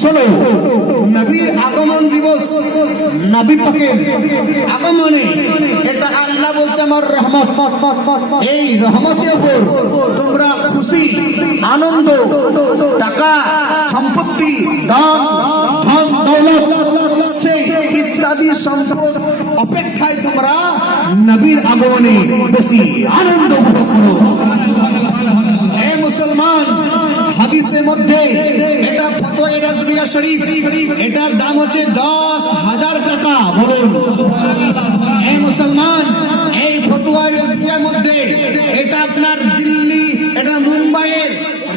16 নবীর আগমন দিবস, নবী পাকের আগমনে এটা আল্লাহ বলছে আমার রহমত, এই রহমতের উপর তোমরা খুশি আনন্দ, টাকা সম্পত্তি, ধন দৌলত সেই ইত্যাদি সম্পদ অপেক্ষায় তোমরা নবীর আগমনে বেশি আনন্দ উপভোগ করো। হে মুসলমান, হাদিসের মধ্যে এটা ফতোয়া রাজবিয়া শরীফ, এটার দাম হচ্ছে 10,000 টাকা। বলুন হে মুসলমান, এই ফতোয়া রাজবিয়ার মধ্যে এটা আপনার দিল্লি, এটা মুম্বাইয়ের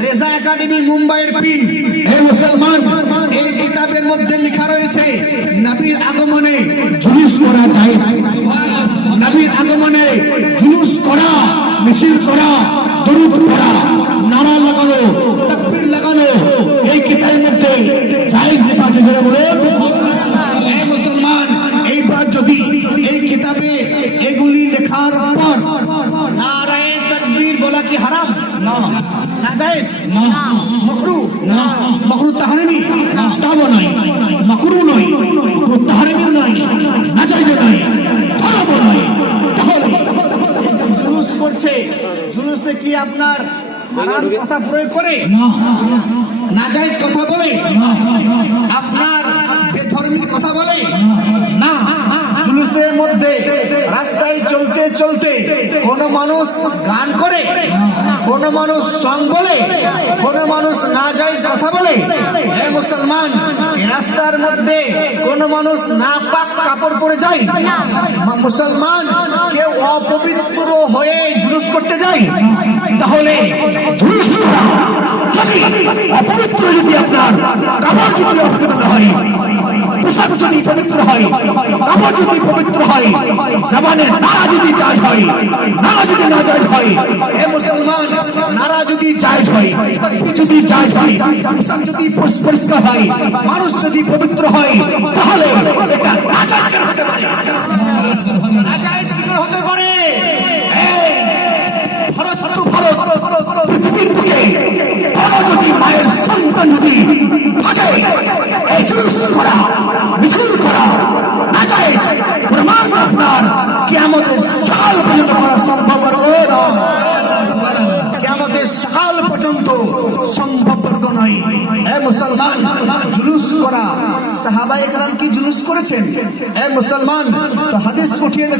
রেজা একাডেমি, মুম্বাইয়ের পিন। হে মুসলমান, এই কিতাবের মধ্যে লেখা রয়েছে নবীর আগমনে জুলুস করা জায়েজ। নবীর আগমনে জুলুস করা, মিছিল করা, দরুদ পড়া, নারা লাগানো, তাকবীর লাগানো এই কিতাবের মধ্যে জায়েজ লেখা আছে। যারা বলে হে মুসলমান, এইবার যদি এই কিতাবে এগুলি লেখার পর নারায়ে তাকবীর বলা কি হারাম? না। না জায়েজ? না। মাকরুহ? না। মাকরুহ তাহরিমি? না। তাও নয়, মাকরুহ নয়, মাকরুহ তাহরিমি নয়, না জায়েজ নয়, হারামও নয়। তাহলে জুলুস করছে, জুলুসে কি আপনার হারাম কথা প্রয়োগ করে? না। নাজায়েজ কথা বলে? না। আপনার বেধর্মীর কথা বলে? না। জুলুসের মধ্যে রাস্তায় চলতে চলতে কোন মানুষ গান করে, কোন মানুষ সং বলে, কোন মানুষ নাজায়েজ কথা বলে? হে মুসলমান, রাস্তার মধ্যে কোন মানুষ নাপাক কাপড় পরে যায়? মুসলমান কেউ অপবিত্র হয়ে জুলুস করতে যায়? তাহলে জুলুস যদি অপবিত্র, যদি আপনার কাপড় যদি অপবিত্র হয়, পোশাক যদি পবিত্র হয়, কাপড় যদি পবিত্র হয়, জবানে নারা যদি জায়েজ হয়, নারা যদি নাজায়েজ হয়, হে মুসলমান, নারা যদি জায়েজ হয়, যদি জায়েজ হয়, পোশাক যদি পরিষ্কার হয়, মানুষ যদি পবিত্র হয়, তাহলে এটা নাজায়েজ হতে পারে। নাজায়েজ কি করে হতে পারে? পৃথিবীর বুকে কোন যদি মায়ের সন্তান যদি থাকে, এই জুলুস করা, মিছিল করা নাজায়েজ, প্রমাণ আপনার কিয়ামতের সকাল পর্যন্ত করা সম্ভবপর নয়। কিয়ামতের সকাল পর্যন্ত সম্ভবপর নয়। হে মুসলমান, জুলুস করা, সাহাবায়ে কেরাম কি জুলুস করেছেন? হে মুসলমান, তো হাদিস উঠিয়ে দেখো।